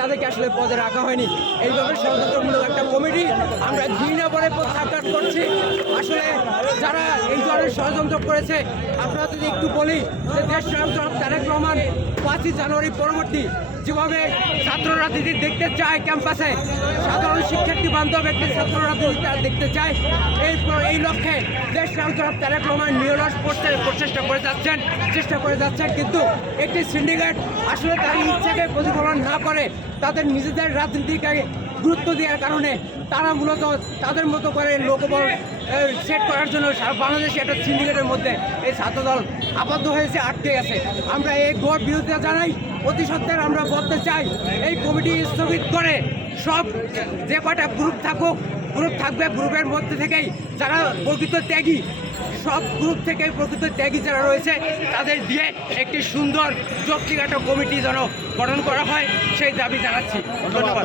তাদেরকে আসলে পদে রাখা হয়নি। এইভাবে ষড়যন্ত্রমূলক একটা কমিটি আমরা ঘৃণা করে প্রত্যাখ্যান করছি। আসলে যারা এই ধরনের ষড়যন্ত্র করেছে, আপনারা যদি একটু বলি যে দেশনায়ক জনাব তারেক রহমান 5ই জানুয়ারি পরবর্তী যেভাবে ছাত্র রাজনীতি দেখতে চায় ক্যাম্পাসে, সাধারণ শিক্ষার্থী বান্ধব একটি ছাত্র রাজনীতি তারা দেখতে চায়, এই লক্ষ্যে দেশনায়ক জনাব তারেক রহমান নিরলস চেষ্টা করে যাচ্ছেন। কিন্তু একটি সিন্ডিকেট আসলে তার ইচ্ছাকে প্রতিফলন না করে তাদের নিজেদের রাজনীতিকে গুরুত্ব দেওয়ার কারণে তারা মূলত তাদের মতো করে লোকবল সেট করার জন্য সারা বাংলাদেশে একটা সিন্ডিকেটের মধ্যে এই ছাত্রদল আবদ্ধ হয়েছে, আটকে গেছে। আমরা এই ঘোর বিরোধিতা জানাই। অতি সত্ত্বের আমরা বলতে চাই এই কমিটি স্থগিত করে সব যে কয়টা গ্রুপ থাকবে, গ্রুপের মধ্যে থেকেই যারা প্রকৃত ত্যাগী, সব গ্রুপ থেকে প্রকৃত ত্যাগী যারা রয়েছে তাদের দিয়ে একটি সুন্দর যৌক্তিক একটা কমিটি যেন গঠন করা হয়, সেই দাবি জানাচ্ছি। ধন্যবাদ।